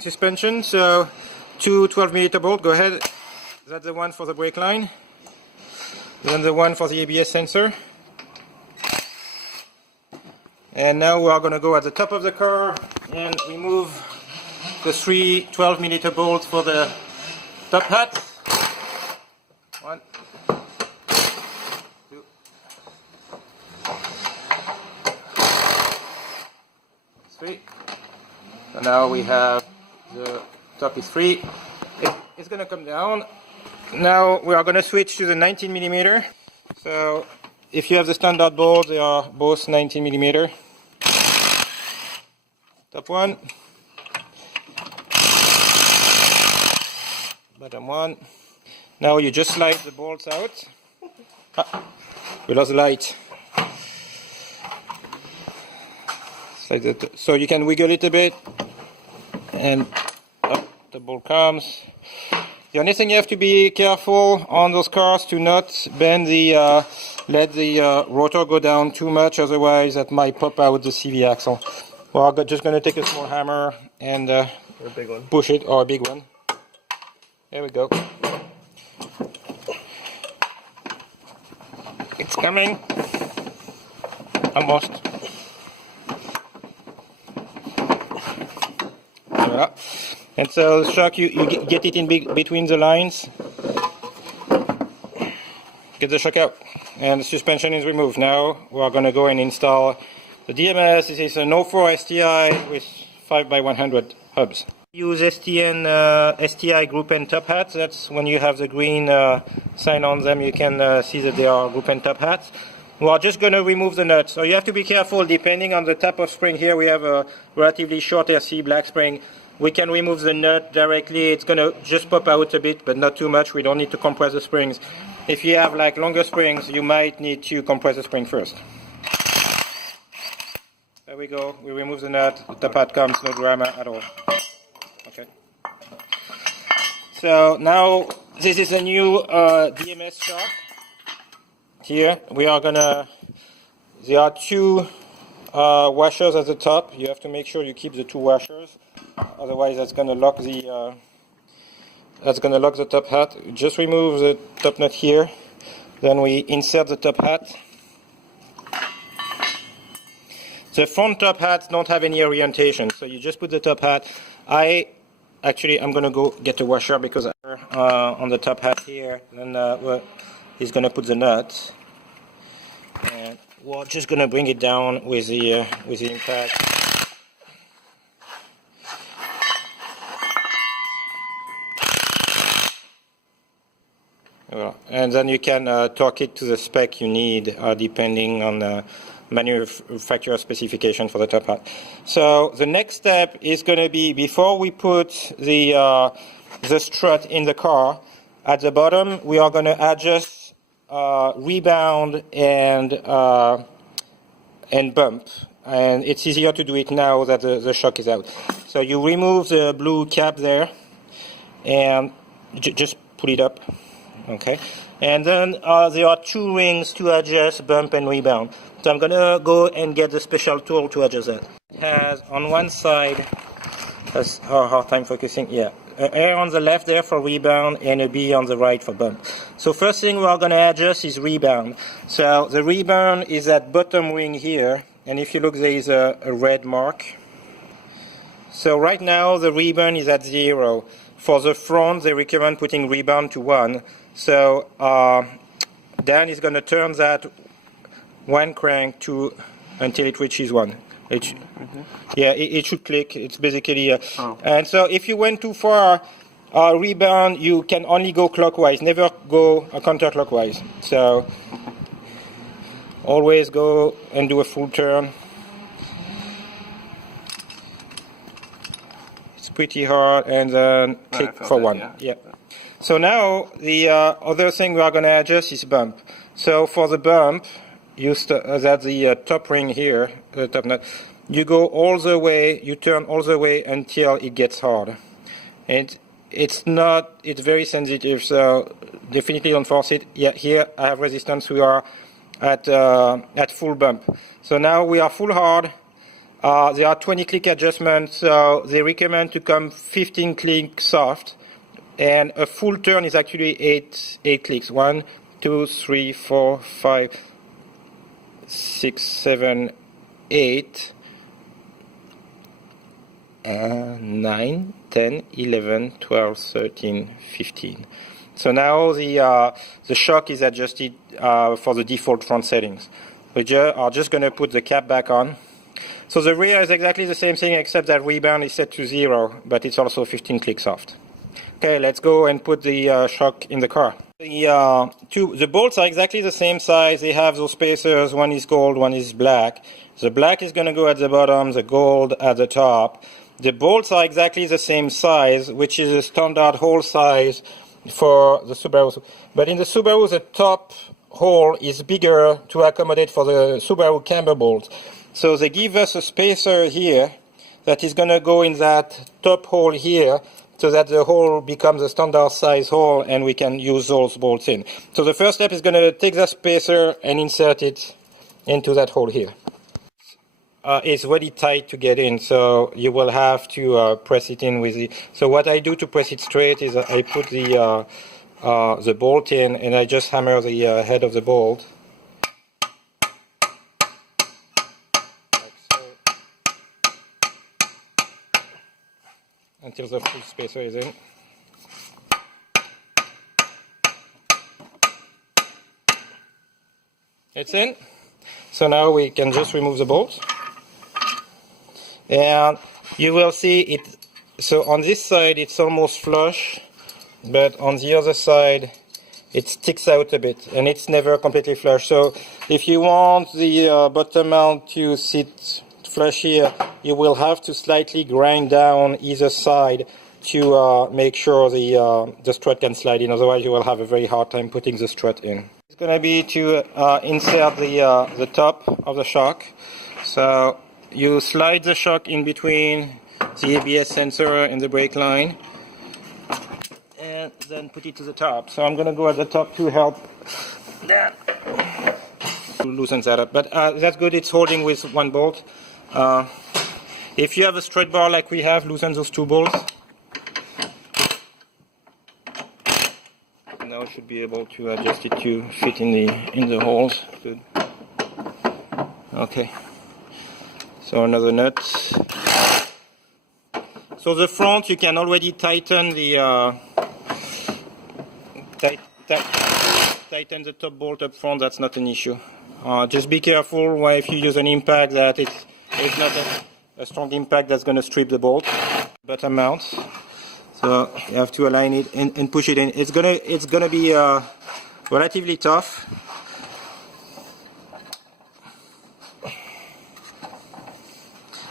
Suspension, so two 12mm bolts, go ahead. That's the one for the brake line. Then the one for the ABS sensor. And now we are going to go at the top of the car and remove the three 12mm bolts for the top hat. 1, 2, 3. So now we have the top is free. It's going to come down. Now we are going to switch to the 19mm. So if you have the standard bolts, they are both 19mm. Top one, bottom one. Now you just slide the bolts out. We lost the light. Slide it, so you can wiggle it a bit, and up the bolt comes. The only thing you have to be careful on those cars to not bend the, let the rotor go down too much, otherwise that might pop out the CV axle. Well, I'm just going to take a small hammer and or a big one. Push it, or a big one. There we go. It's coming. Almost. Voilà. And so the shock, you get it in between the lines. Get the shock out. And the suspension is removed. Now we are going to go and install the DMS. This is an 04 STI with 5x100 hubs. Use STI group N top hats. That's when you have the green sign on them, you can see that they are group N top hats. We are just going to remove the nuts. So you have to be careful depending on the type of spring. Here we have a relatively short RC black spring. We can remove the nut directly. It's going to just pop out a bit, but not too much. We don't need to compress the springs. If you have like longer springs, you might need to compress the spring first. There we go. We remove the nut. The top hat comes, no drama at all. Okay. So now this is a new DMS shock. Here we are gonna. There are two washers at the top. You have to make sure you keep the two washers. Otherwise, that's gonna lock the. That's gonna lock the top hat. Just remove the top nut here. Then we insert the top hat. The front top hats don't have any orientation, so you just put the top hat. I'm gonna go get the washer because on the top hat here, then he's gonna put the nut, and we're just gonna bring it down with the impact. And then you can torque it to the spec you need, depending on the manufacturer specification for the top hat. So the next step is going to be, before we put the strut in the car, at the bottom we are going to adjust rebound and bump. And it's easier to do it now that the shock is out. So you remove the blue cap there and just pull it up. Okay. And then there are two rings to adjust bump and rebound. So I'm going to go and get the special tool to adjust that. It has on one side, has a hard time focusing, yeah, an A on the left there for rebound and a B on the right for bump. So first thing we are going to adjust is rebound. So the rebound is that bottom ring here, and if you look, there is a red mark. So right now the rebound is at 0. For the front, they recommend putting rebound to 1. So Dan is going to turn that one crank to until it reaches 1. Yeah, it should click. It's basically and so if you went too far, rebound, you can only go clockwise, never go counterclockwise. So always go and do a full turn. It's pretty hard, and then click for 1. Yeah. So now the other thing we are going to adjust is bump. So for the bump, that's the top ring here, the top nut. You go all the way, you turn all the way until it gets hard. And it's very sensitive, so definitely don't force it. Yeah, here I have resistance. We are at full bump. So now we are full hard. there are 20 click adjustments, so they recommend to come 15 clicks soft, and a full turn is actually 8 clicks. 1, 2, 3, 4, 5, 6, 7, 8, 9, 10, 11, 12, 13, 15. So now the shock is adjusted for the default front settings. We are just going to put the cap back on. So the rear is exactly the same thing, except that rebound is set to 0, but it's also 15 clicks soft. Okay, let's go and put the shock in the car. The bolts are exactly the same size. They have those spacers. One is gold, one is black. The black is going to go at the bottom, the gold at the top. The bolts are exactly the same size, which is a standard hole size for the Subaru. But in the Subaru, the top hole is bigger to accommodate for the Subaru camber bolts. So they give us a spacer here that is going to go in that top hole here, so that the hole becomes a standard size hole and we can use those bolts in. So the first step is going to take that spacer and insert it into that hole here. It's really tight to get in, so you will have to press it in with it. So what I do to press it straight is I put the bolt in and I just hammer the head of the bolt. Until the full spacer is in. It's in. So now we can just remove the bolt. And you will see it, so on this side it's almost flush, but on the other side it sticks out a bit and it's never completely flush. So if you want the bottom mount to sit flush here, you will have to slightly grind down either side to make sure the strut can slide in. Otherwise you will have a very hard time putting the strut in. It's going to be to insert the top of the shock. So you slide the shock in between the ABS sensor and the brake line and then put it to the top. So I'm going to go at the top to help that loosen that up. But that's good, it's holding with one bolt. If you have a strut bar like we have, loosen those two bolts. Now should be able to adjust it to fit in the holes. Good. Okay. So another nut. So the front, you can already tighten the tighten the top bolt up front. That's not an issue. Just be careful if you use an impact that it's not a strong impact that's going to strip the bolt. Bottom mount. So you have to align it and push it in. It's gonna be relatively tough.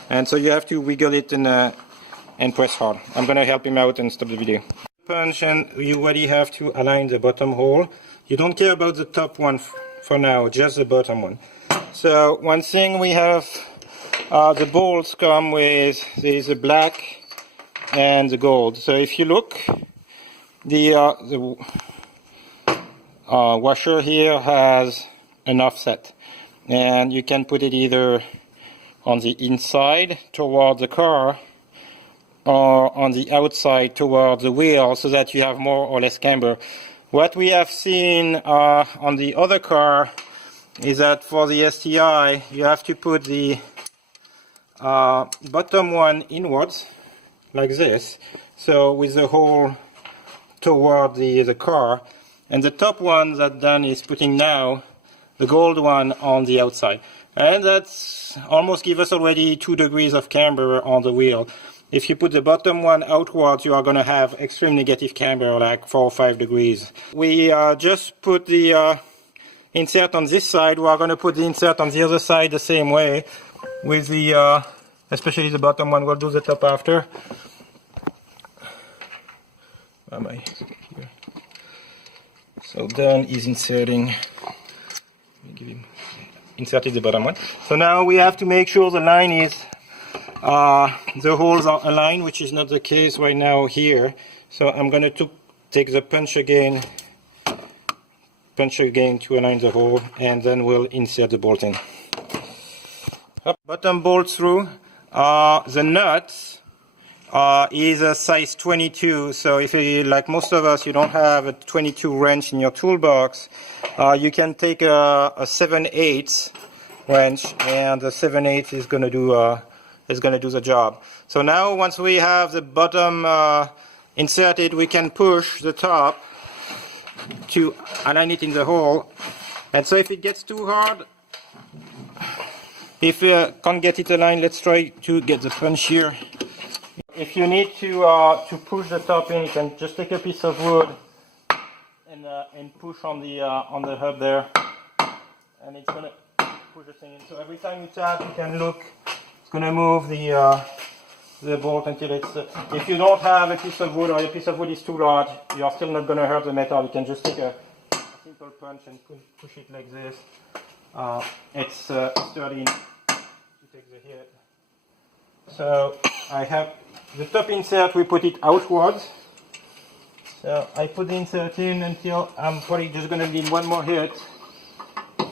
And so you have to wiggle it and press hard. I'm going to help him out and stop the video. Punch, and you already have to align the bottom hole. You don't care about the top one for now, just the bottom one. So one thing we have, the bolts come with, there's a black and the gold. So if you look, the washer here has an offset. And you can put it either on the inside toward the car or on the outside toward the wheel, so that you have more or less camber. What we have seen on the other car is that for the STI you have to put the bottom one inwards like this, so with the hole toward the car, and the top one that Dan is putting now, the gold one, on the outside. And that's almost give us already 2 degrees of camber on the wheel. If you put the bottom one outwards, you are going to have extreme negative camber, like 4 or 5 degrees. We just put the insert on this side. We are going to put the insert on the other side the same way, with the especially the bottom one. We'll do the top after. Where am I? Here. So Dan is inserting. Let me give him. Inserted the bottom one. So now we have to make sure the line is, the holes are aligned, which is not the case right now here. So I'm going to take the punch again to align the hole, and then we'll insert the bolt in. bottom bolt through. The nut is a size 22, so if you, like most of us, you don't have a 22 wrench in your toolbox, you can take a 7/8 wrench, and the 7/8 is going to do the job. So now once we have the bottom inserted, we can push the top to align it in the hole. And so if it gets too hard, if you can't get it aligned, let's try to get the punch here. If you need to push the top in, you can just take a piece of wood and push on the hub there, and it's gonna push the thing in. So every time you tap, you can look. It's gonna move the bolt until it's. If you don't have a piece of wood, or your piece of wood is too large, you are still not gonna hurt the metal. You can just take a simple punch and push it like this. It's sturdy to take the hit. So I have the top insert, we put it outwards. So I put the insert in until I'm probably just going to need one more hit. And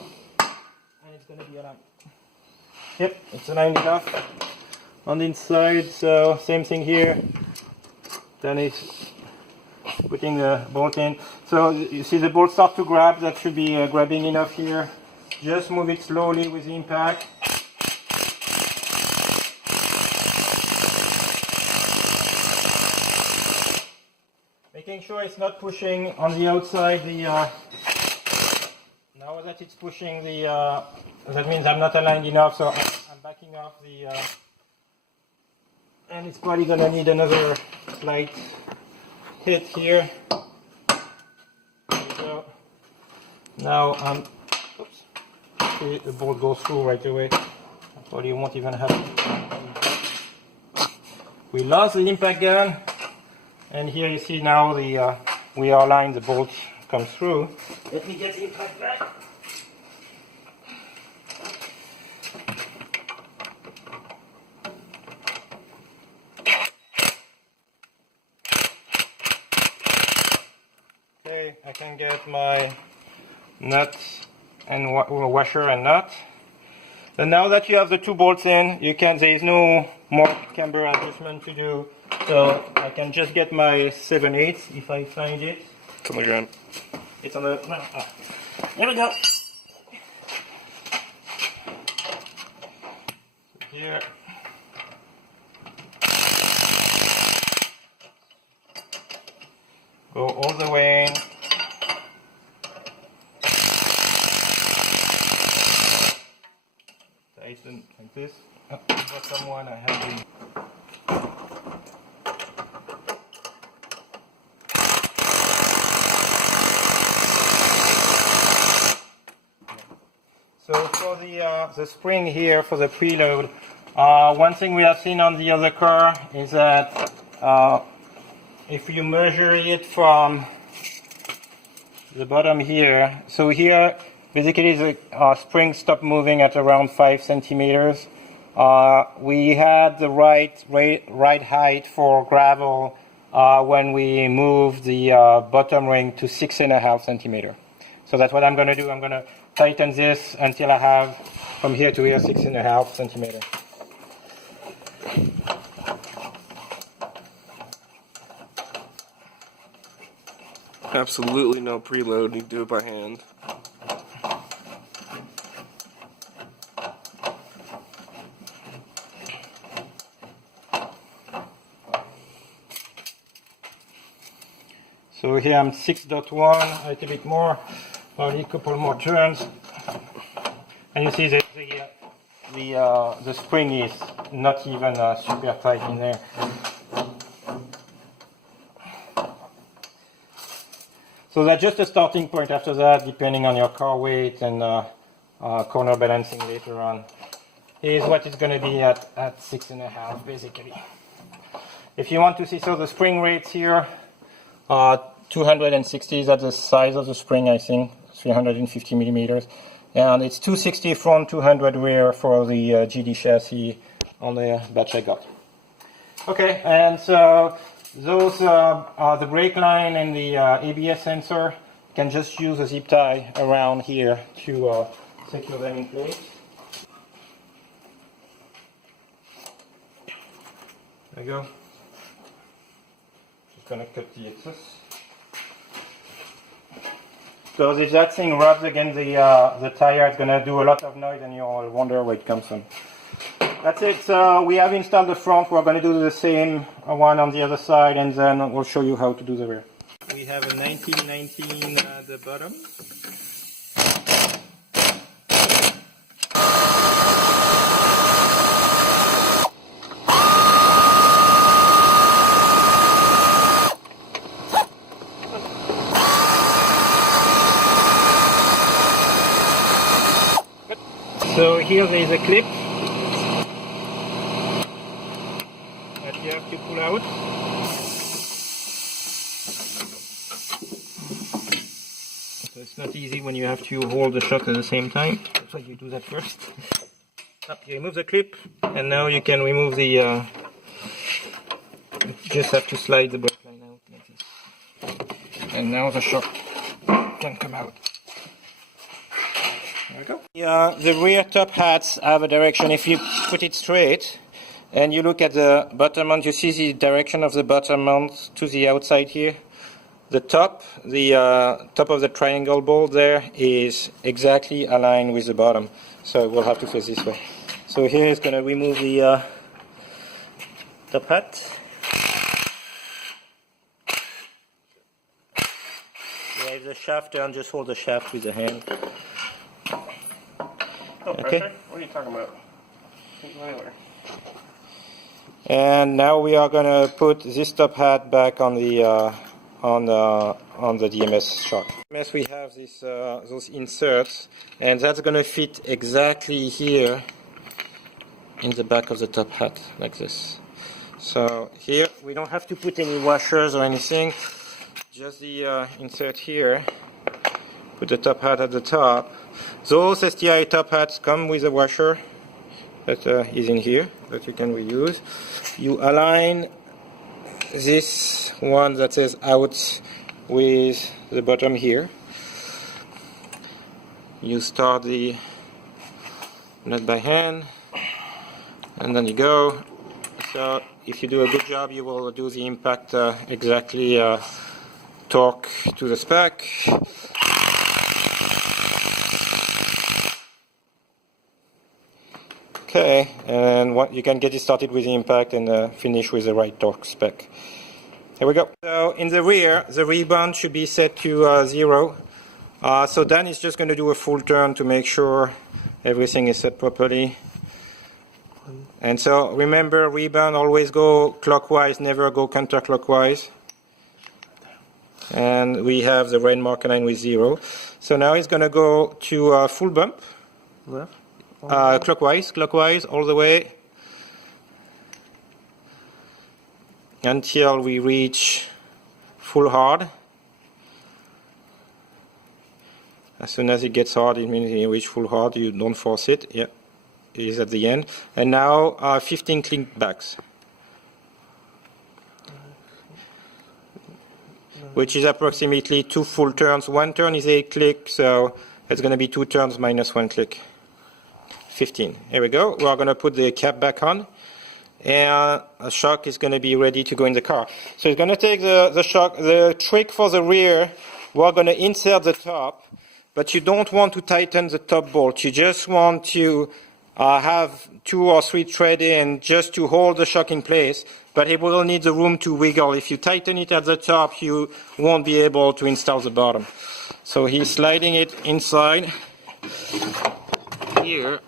it's going to be aligned. Yep, it's aligned enough on the inside. So same thing here. Then it's putting the bolt in. So you see the bolt start to grab. That should be grabbing enough here. Just move it slowly with the impact. Making sure it's not pushing on the outside. Now that it's pushing that means I'm not aligned enough, so I'm backing off and it's probably gonna need another slight hit here. There we go. Now oops. See, the bolt goes through right away. Probably won't even have to. We lost the impact gun. And here you see now we are aligned, the bolt comes through. Let me get the impact back. Okay, I can get my nut and washer and nut. And now that you have the two bolts in, there is no more camber adjustment to do. So I can just get my 7/8 if I find it. It's on the ground. It's on the. There we go. Here. Go all the way. Tighten like this. Bottom one I have the. So for the spring here for the preload, one thing we have seen on the other car is that if you measure it from the bottom here, so here basically the spring stopped moving at around 5 centimeters. We had the right height for gravel when we moved the bottom ring to 6.5 centimeters. So that's what I'm going to do. I'm going to tighten this until I have from here to here 6.5 centimeters. Absolutely no preload. You do it by hand. So here I'm 6.1, a little bit more, probably a couple more turns, and you see that the spring is not even super tight in there. So that's just a starting point. After that, depending on your car weight and corner balancing later on, is what it's going to be at 6.5 basically. If you want to see, so the spring rates here, 260 is at the size of the spring, I think, 350 millimeters. And it's 260 front, 200 rear for the GD chassis on the batch I got. Okay, and so those are the brake line and the ABS sensor. You can just use a zip tie around here to secure them in place. There you go. Just gonna cut the excess. So if that thing rubs against the tire, it's gonna do a lot of noise and you'll wonder where it comes from. That's it. So we have installed the front. We're gonna do the same one on the other side, and then we'll show you how to do the rear. We have a 1919 at the bottom. So here there is a clip that you have to pull out. So it's not easy when you have to hold the shock at the same time. That's why you do that first. You remove the clip, and now you can remove the. You just have to slide the brake line out like this. And now the shock can come out. There we go. The rear top hats have a direction. If you put it straight and you look at the bottom mount, you see the direction of the bottom mount to the outside here. The top of the triangle bolt there is exactly aligned with the bottom. So we'll have to face this way. So here is going to remove the top hat. Yeah, if the shaft turns, just hold the shaft with the hand. Oh, Okay. What are you talking about? Can't go anywhere. And now we are going to put this top hat back on the DMS shock. DMS, we have this those inserts, and that's going to fit exactly here in the back of the top hat, like this. So here we don't have to put any washers or anything, just the insert here. Put the top hat at the top. Those STI top hats come with a washer that is in here that you can reuse. You align this one that says out with the bottom here. You start the nut by hand, and then you go. So if you do a good job, you will do the impact exactly torque to the spec. Okay, and you can get it started with the impact and finish with the right torque spec. Here we go. So in the rear, the rebound should be set to 0. So Dan is just going to do a full turn to make sure everything is set properly. And so remember, rebound, always go clockwise, never go counterclockwise. And we have the red marker line with 0. So now he's going to go to full bump. Left? Clockwise, all the way until we reach full hard. As soon as it gets hard, it means you reach full hard. You don't force it. Yeah, it is at the end. And now 15 clink backs, which is approximately 2 full turns. 1 turn is 8 clicks, so it's going to be 2 turns minus 1 click. 15. Here we go. We are going to put the cap back on, and the shock is going to be ready to go in the car. So it's going to take the shock. The trick for the rear, we're going to insert the top, but you don't want to tighten the top bolt. You just want to have 2 or 3 threads in just to hold the shock in place, but it will need the room to wiggle. If you tighten it at the top, you won't be able to install the bottom. So he's sliding it inside here,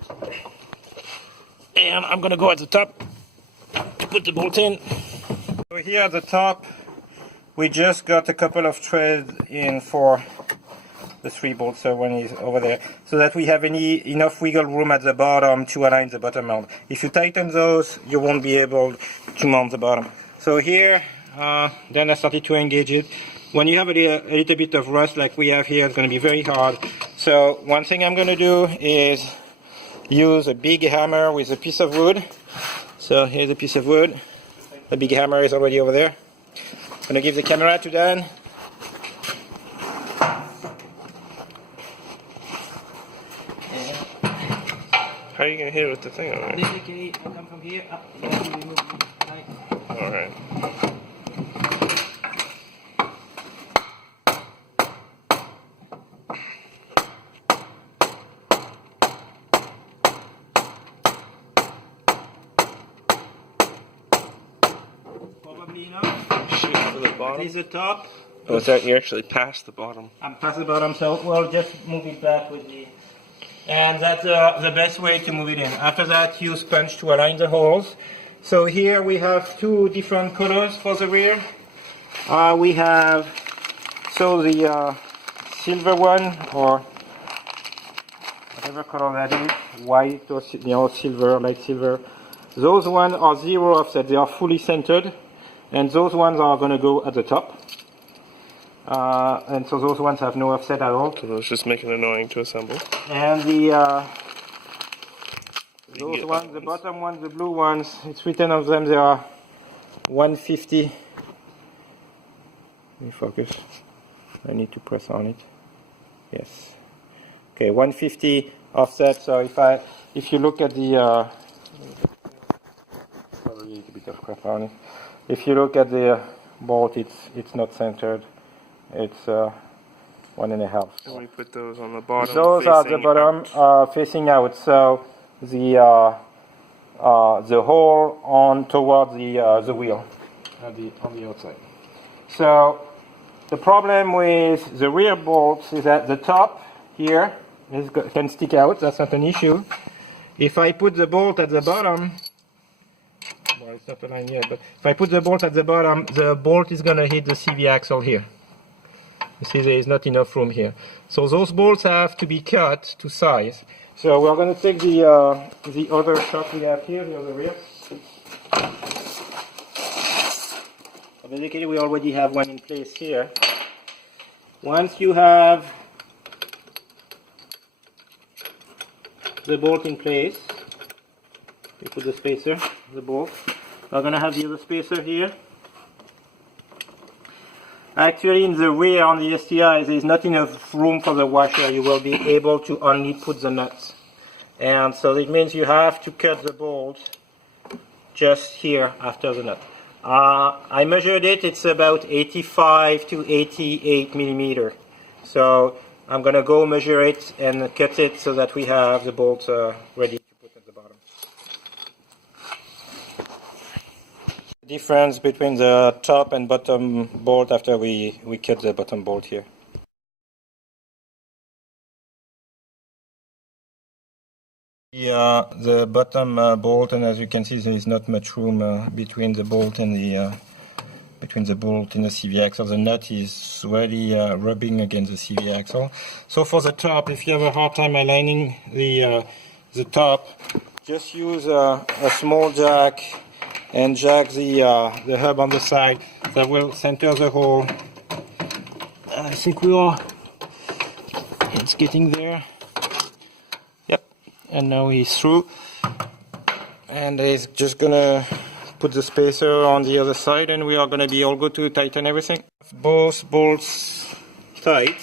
and I'm gonna go at the top to put the bolt in. So here at the top, we just got a couple of threads in for the 3 bolts, so one is over there, so that we have enough wiggle room at the bottom to align the bottom mount. If you tighten those, you won't be able to mount the bottom. So here, then I started to engage it. When you have a little bit of rust like we have here, it's going to be very hard. So one thing I'm going to do is use a big hammer with a piece of wood. So here's a piece of wood. The big hammer is already over there. I'm going to give the camera to Dan. How are you going to hit it with the thing on it? Okay, I'll come from here. Up. You have to remove the light. Alright. Probably enough. Shoot for the At bottom. least the top. Oh, is that you're actually past the bottom? I'm past the bottom, so we'll just move it back with the... And that's the best way to move it in. After that, use punch to align the holes. So here we have two different colors for the rear. We have the silver one, or whatever color that is, white or silver, light silver. Those ones are zero offset; they are fully centered, and those ones are going to go at the top. And so those ones have no offset at all. So it's just making it annoying to assemble. And those ones, the bottom ones, the blue ones, it's written on them, they are 150. Let me focus. I need to press on it. Yes. Okay, 150 offset. So if you look at the probably a bit of crap on it. If you look at the bolt, it's not centered. It's 1.5. And we put those on the bottom. Those are the bottom facing out. So the hole on towards the wheel on the outside. So the problem with the rear bolts is that the top here can stick out. That's not an issue. If I put the bolt at the bottom, well, it's not aligned yet, but if I put the bolt at the bottom, the bolt is going to hit the CV axle here. You see, there is not enough room here. So those bolts have to be cut to size. So we're going to take the other shock we have here, the other rear. So basically, we already have one in place here. Once you have the bolt in place, you put the spacer, the bolt. We're going to have the other spacer here. Actually, in the rear on the STI, there is not enough room for the washer. You will be able to only put the nuts. And so it means you have to cut the bolt just here after the nut. I measured it, it's about 85 to 88 millimeter. So I'm going to go measure it and cut it so that we have the bolt ready to put at the bottom. Difference between the top and bottom bolt after we cut the bottom bolt here. The bottom bolt, and as you can see, there is not much room between the bolt and the CV axle. The nut is really rubbing against the CV axle. So for the top, if you have a hard time aligning the top, just use a small jack and jack the hub on the side. That will center the hole. I think it's getting there. Yep, and now he's through. And he's just gonna put the spacer on the other side, and we are gonna be all good to tighten everything. Both bolts tight,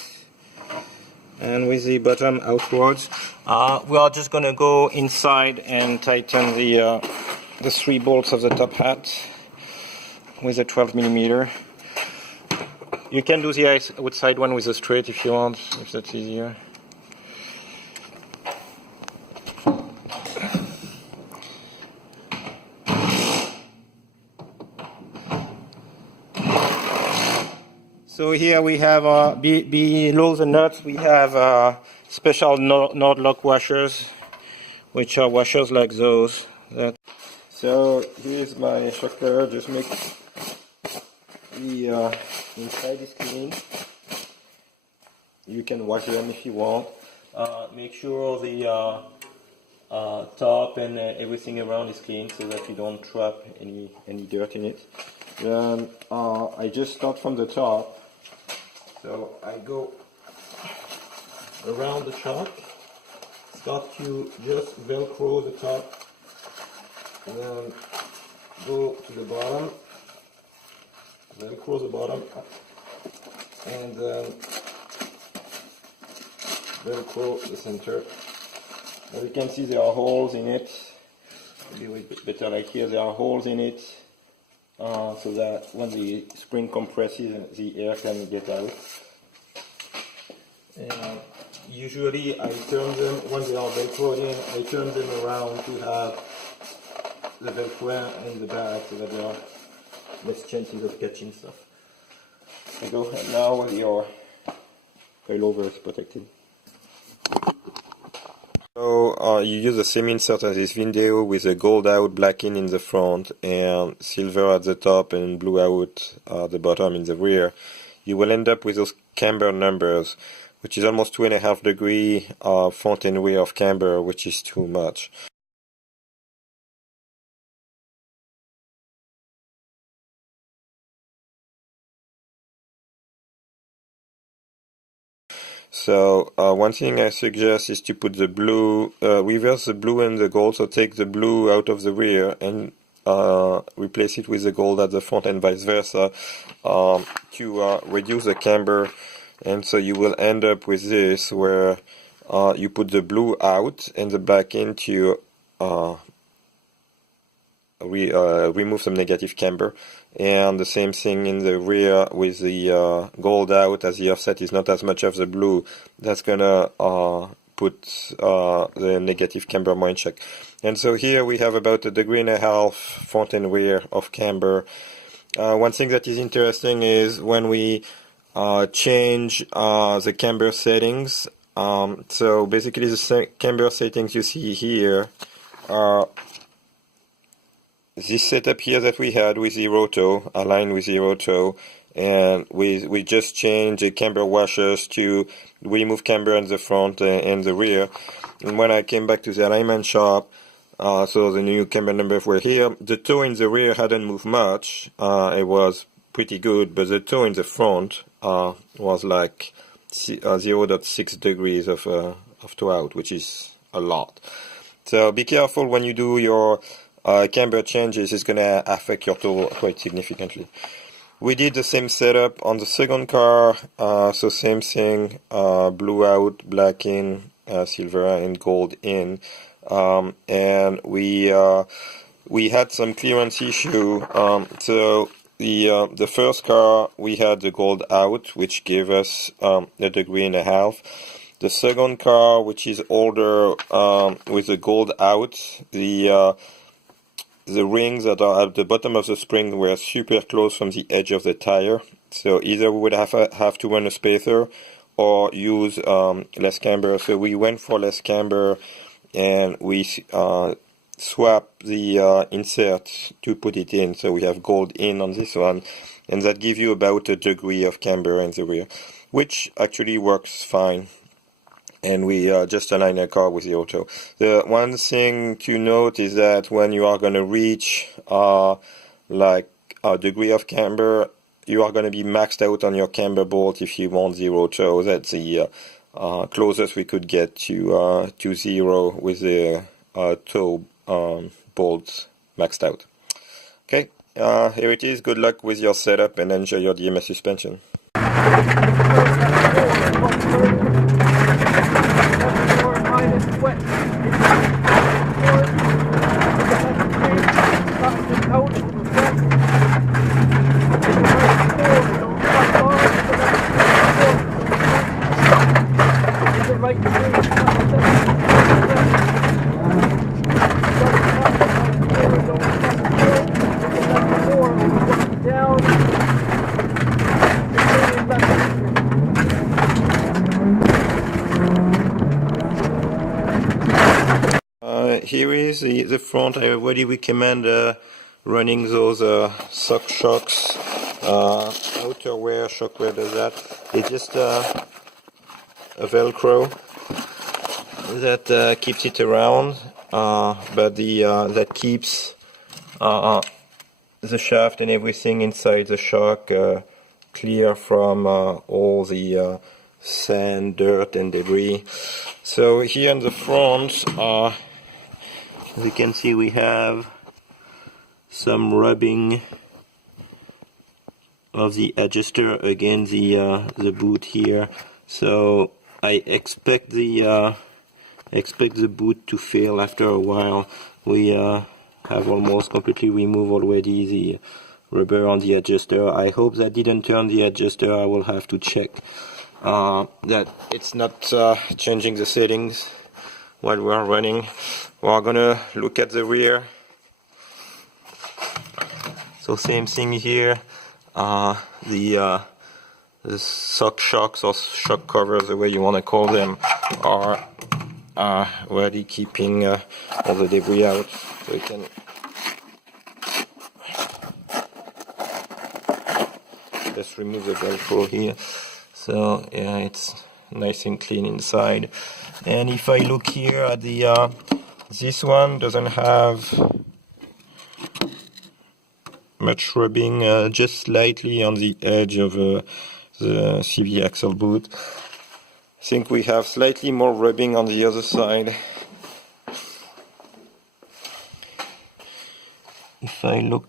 and with the bottom outwards. We are just gonna go inside and tighten the 3 bolts of the top hat with a 12 millimeter. You can do the outside one with a straight if you want, if that's easier. So here we have below the nuts we have special Nord lock washers, which are washers like those. So here's my shocker. Just make the inside is clean. You can wash them if you want. Make sure the top and everything around is clean so that you don't trap any dirt in it. Then I just start from the top. So I go around the shock. Start to just velcro the top. Then go to the bottom, velcro the bottom, and then velcro the center. As you can see, there are holes in it. Maybe a bit better like here, there are holes in it, so that when the spring compresses, the air can get out. And usually I turn them, when they are Velcroed in, I turn them around to have the Velcro in the back so that there are less chances of catching stuff. I go ahead now with your coilovers protected. So you use the same insert as this video with a gold out, black in the front, and silver at the top and blue out at the bottom in the rear. You will end up with those camber numbers, which is almost 2.5 degrees front and rear of camber, which is too much. So one thing I suggest is to put the blue, reverse the blue and the gold, so take the blue out of the rear and replace it with the gold at the front and vice versa to reduce the camber. And so you will end up with this where you put the blue out and the black in to remove some negative camber, and the same thing in the rear with the gold out, as the offset is not as much of the blue. That's gonna put the negative camber more in check. And so here we have about 1.5 degrees front and rear of camber. One thing that is interesting is when we change the camber settings. So basically the camber settings you see here are this setup here that we had with zero toe, aligned with zero toe, and we just changed the camber washers to remove camber in the front and the rear. And when I came back to the alignment shop, so the new camber numbers were here. The toe in the rear hadn't moved much. It was pretty good, but the toe in the front was like 0.6 degrees of toe out, which is a lot. So be careful when you do your camber changes. It's going to affect your toe quite significantly. We did the same setup on the second car, so same thing, blue out, black in, silver and gold in, and we had some clearance issue. So the first car we had the gold out, which gave us 1.5 degrees. The second car, which is older, with the gold out, the rings that are at the bottom of the spring were super close from the edge of the tire. So either we would have to run a spacer or use less camber. So we went for less camber, and we swapped the insert to put it in. So we have gold in on this one, and that gives you about 1 degree of camber in the rear, which actually works fine. And we just align a car with the auto. The one thing to note is that when you are going to reach like a degree of camber, you are going to be maxed out on your camber bolt if you want zero toe. That's the closest we could get to zero with the toe bolts maxed out. Okay, here it is. Good luck with your setup and enjoy your DMS suspension. Here is the front. I already recommend running those sock shocks. Outerwear Shockware does that. It's just a Velcro that keeps it around, but that keeps the shaft and everything inside the shock clear from all the sand, dirt, and debris. So here in the front, as you can see, we have some rubbing of the adjuster against the boot here. So I expect the boot to fail after a while. We have almost completely removed already rubber on the adjuster. I hope that didn't turn the adjuster. I will have to check that it's not changing the settings while we're running. We're gonna look at the rear. So same thing here. The shock shocks or shock covers, the way you want to call them, are already keeping all the debris out. So you can just remove the Velcro here. So yeah, it's nice and clean inside. And if I look here at the this one doesn't have much rubbing, just slightly on the edge of the CV axle boot. I think we have slightly more rubbing on the other side. If I look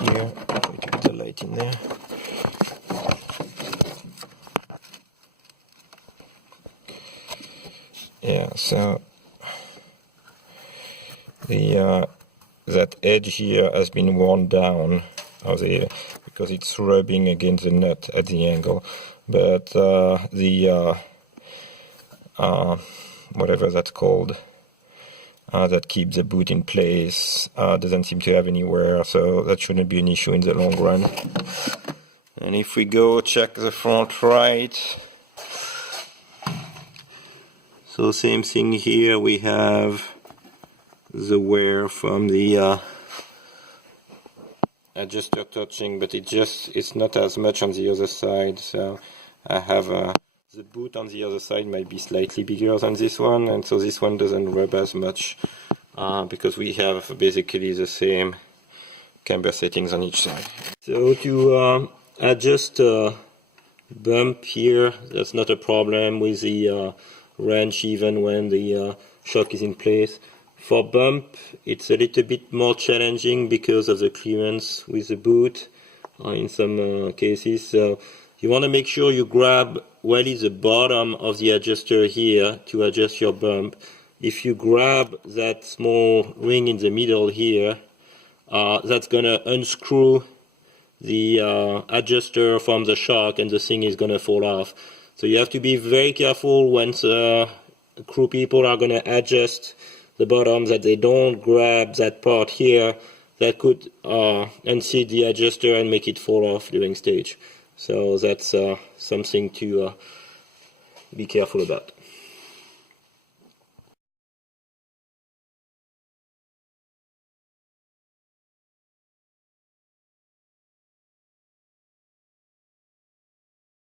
here, we can put the light in there. Yeah, so the that edge here has been worn down because it's rubbing against the nut at the angle, but the whatever that's called, that keeps the boot in place, doesn't seem to have any wear, so that shouldn't be an issue in the long run. And if we go check the front right, so same thing here, we have the wear from the adjuster touching, but it's not as much on the other side. So I have the boot on the other side might be slightly bigger than this one, and so this one doesn't rub as much because we have basically the same camber settings on each side. So to adjust bump here, that's not a problem with the wrench even when the shock is in place. For bump, it's a little bit more challenging because of the clearance with the boot in some cases. So you want to make sure you grab well is the bottom of the adjuster here to adjust your bump. If you grab that small ring in the middle here, that's going to unscrew the adjuster from the shock and the thing is going to fall off. So you have to be very careful when crew people are going to adjust the bottom, that they don't grab that part here that could unseat the adjuster and make it fall off during stage. So that's something to be careful about.